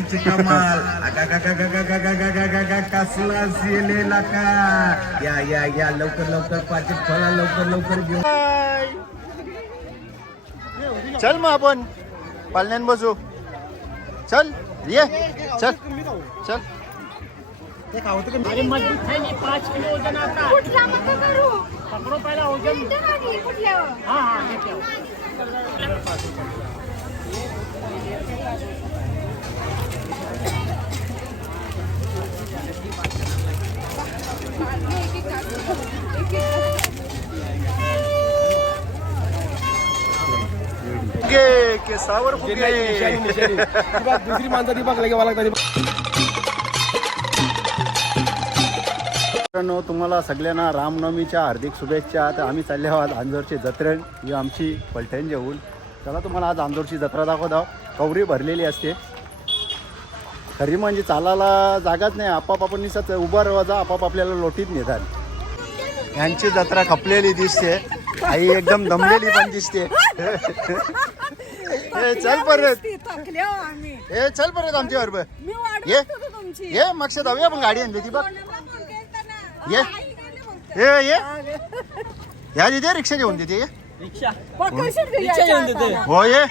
कमाल. कसला सिलेला का या या या लवकर लवकर पाचीत फळा लवकर लवकर घेऊ चल मग आपण. पालण्यान बसू. चल ये. चल. चल. पाच किलो वजन आता. पहिला फुगे केसावर फुगे. दुसरी माणसं ती बघला घ्यावा लागतात मित्रांनो तुम्हाला सगळ्यांना रामनवमीच्या हार्दिक शुभेच्छा. तर आम्ही चालले आहोत आंजोरची जत्रण ही आमची पलटण जेवून चला तुम्हाला आज आंजोरची जत्रा दाखवत आहोत. कवरी भरलेली असते. खरी म्हणजे चालायला जागाच नाही. आपाप आपण निसत उभा राहायचा आपाप आपल्याला लोटीत नेतात. यांची जत्रा खपलेली दिसते. आई एकदम दमलेली पण दिसते. ए, चल परत. आम्ही. ए चल परत आमच्या बरोबर ये. ये मग जाऊया पण गाडी आणली ती बघ? ये. ये. या तिथे रिक्षा घेऊन देते ये. हो ये.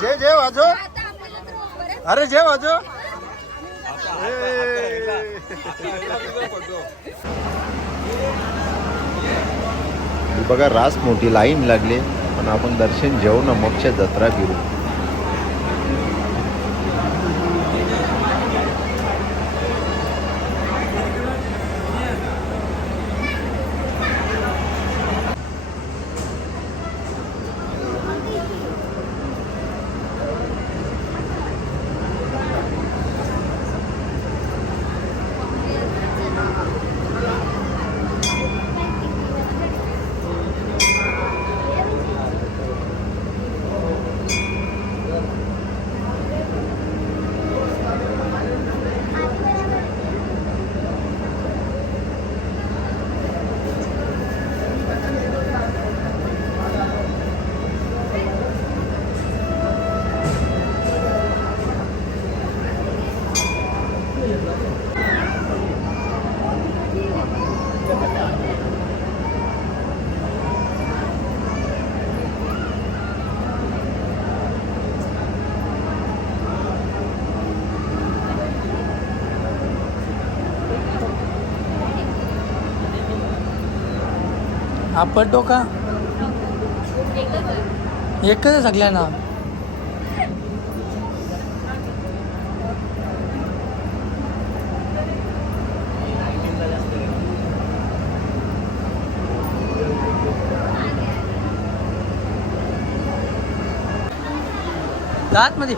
जे जे वाजो आता आपल्याला तर बरं आहे. अरे जे वाजो बघा रास मोठी लाईन लागली पण आपण दर्शन घेऊ ना मगच्या जत्रा फिरू. आपण डोका एकच आहे सगळ्यांना. जात मध्ये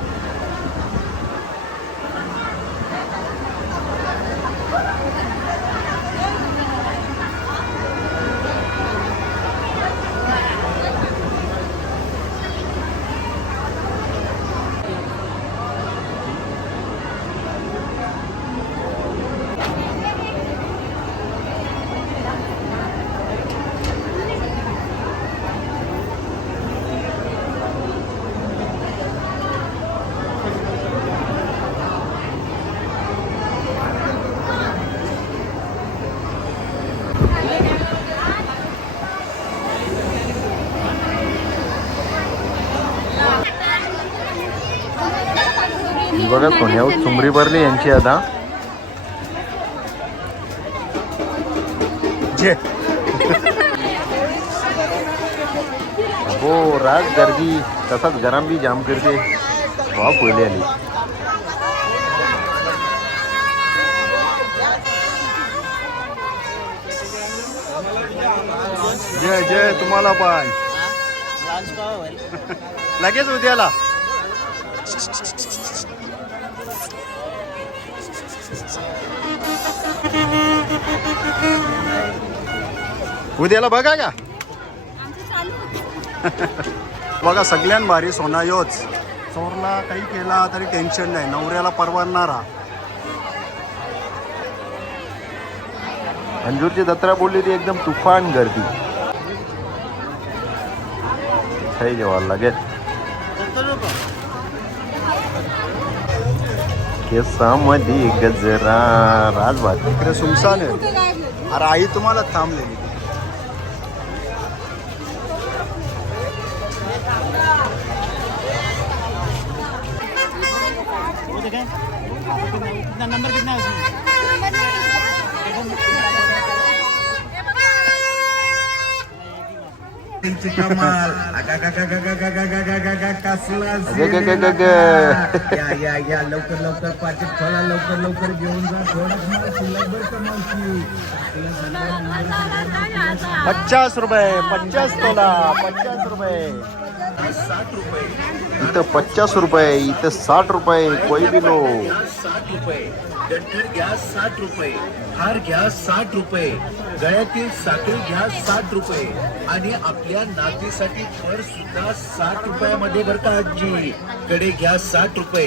बघा सोन्यावर चुमरी भरली यांची आता. जे. हो राज गर्दी. तसाच गरम बी जाम करते. वा पहिले आली जय जय तुम्हाला पण. लगेच उद्याला. उद्याला बघा का? बघा सगळ्यात भारी सोना योच चोरला काही केला तरी टेन्शन नाही. नवऱ्याला परवानणारा अंजूरची जत्रा बोलली ती एकदम तुफान गर्दी. काही जेव्हा लागेल केसामध्ये गजरा. राजभात इकडे सुमसान आहे? अरे आई तुम्हाला थांबलेली नंबर कितना है अगं, लका. या या या लवकर लवकर पाकिट खोला लवकर लवकर घेऊन जा थोडं पचास रुपये पचास तोला पचास रुपये साठ रुपये इथं पचास रुपये इथं साठ रुपये कोई बी साठ रुपये गंठर घ्या साठ रुपये हार घ्या साठ रुपये गळ्यातील साखळी घ्या साठ रुपये आणि आपल्या नातीसाठी फर सुद्धा साठ रुपयामध्ये बरं का आजी? कडे घ्या साठ रुपये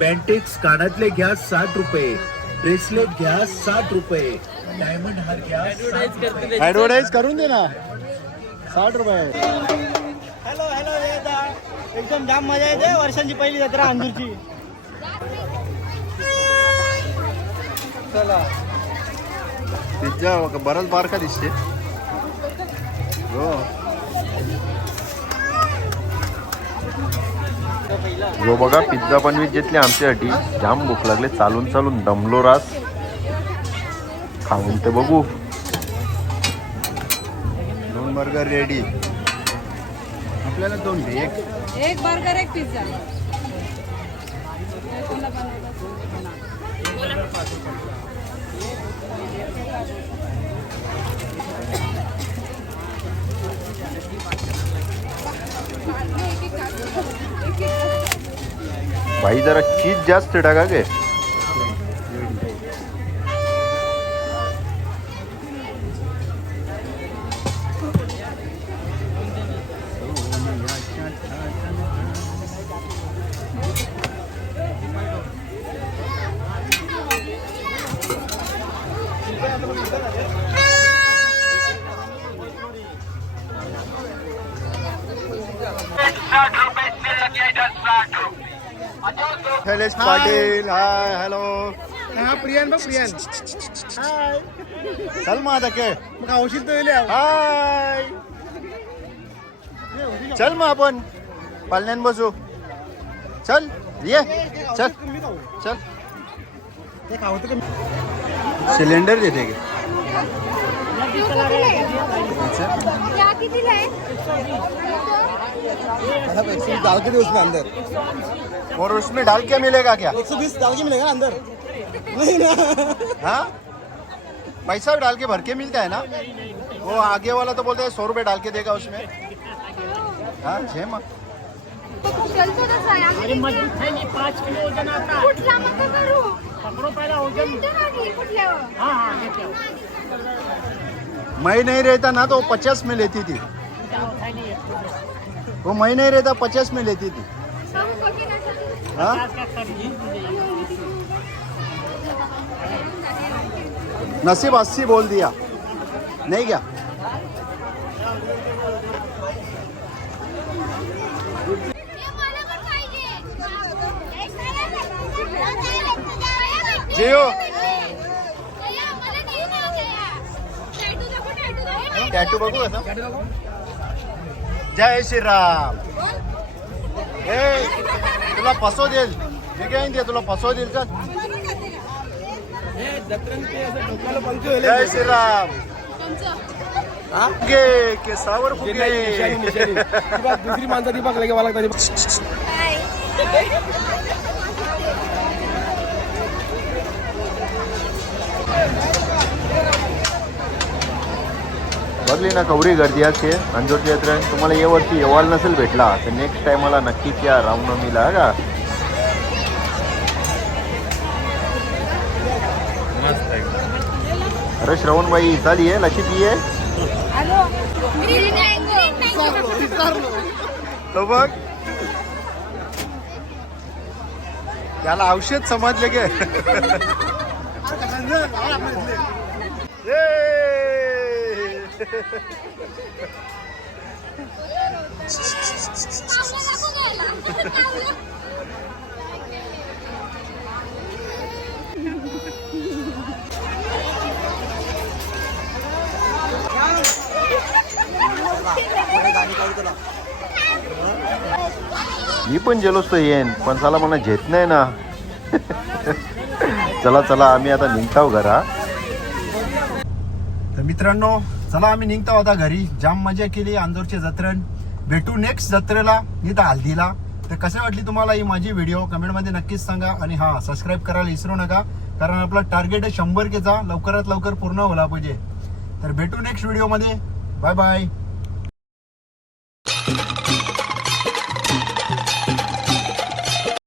बँटेक्स कानातले घ्या साठ रुपये ब्रेसलेट घ्या साठ रुपये डायमंड हार घ्या साठ रुपये. ऍडव्हर्टाईज करून दे ना. साठ रुपये. हॅलो हॅलो एकदम जाम मजा येते वर्षांची पहिली जत्रा अंजूरची. पिझ्झा बराच बारका दिसते. हो. जो बघा पिझ्झा बनवीत घेतली आमच्यासाठी जाम भूक लागले. चालून चालून दमलो रास खाऊन ते बघू. दोन बर्गर रेडी आपल्याला दोन घे एक. एक बर्गर एक पिझ्झा भाई जरा चीज जास्त टाका गे. शैलेश पाटील हाय हॅलो हा प्रियान बघ प्रियान चल माझा के मग औषध हाय चल मग आपण. पालण्यान बसू. चल ये. चल. चल. सिलेंडर देते का? क्या कितीला आहे डाल के दे उसमें अंदर। और उसमें डाल के मिलेगा क्या? एक सौ बीस डाल के मिलेगा अंदर। नहीं ना। हाँ? पैसा डाल के भर के मिलता है ना? वो आगे वाला तो बोलता है सौ रुपये डाल के देगा उसमें। हाँ छे आहे. आम्ही अरे मज़बूत है नहीं पाँच किलो वज़न आता कुठला पकड़ो पहला वज़न। हाँ। हाँ आओ मैं नहीं रहता, ना तो वो पचास में लेती थी। वो मैं नहीं रहता, पचास में लेती थी? हाँ? नसीब अस्सी बोल दिया। नहीं क्या? जिओ टॅटू बघू आता जय श्रीराम. ए तुला फसव देईल. मी काय म्हणते तुला फसव देईल का? जय श्रीराम. फुगे केसावर फुगे. ती दुसरी माणसं ती बघ लगे मला बघली ना कवरी गर्दी असते अंजोरच्या यात्रेत तुम्हाला या वर्षी येवाल नसेल भेटला तर नेक्स्ट टाइमला नक्कीच या रामनवमीला हा का? अरे श्रवणबाई झाली आहे लक्षात ये हॅलो. ग्रीन मँगो तो बघ. त्याला औषध समजले गे. मी पण जेलोच तर येईन पण चला मला झेत नाही ना. चला चला आम्ही आता निघताव घरा. तर मित्रांनो चला आम्ही निघतो आता घरी. जाम मजा केली अंदोरचे जत्रण. भेटू नेक्स्ट जत्रेला इथं हल्दीला. तर कसे वाटली तुम्हाला ही माझी व्हिडिओ कमेंटमध्ये नक्कीच सांगा. आणि हां सबस्क्राईब करायला विसरू नका कारण आपला टार्गेट आहे शंभर केचा लवकरात लवकर पूर्ण होला पाहिजे. तर भेटू नेक्स्ट व्हिडिओमध्ये बाय बाय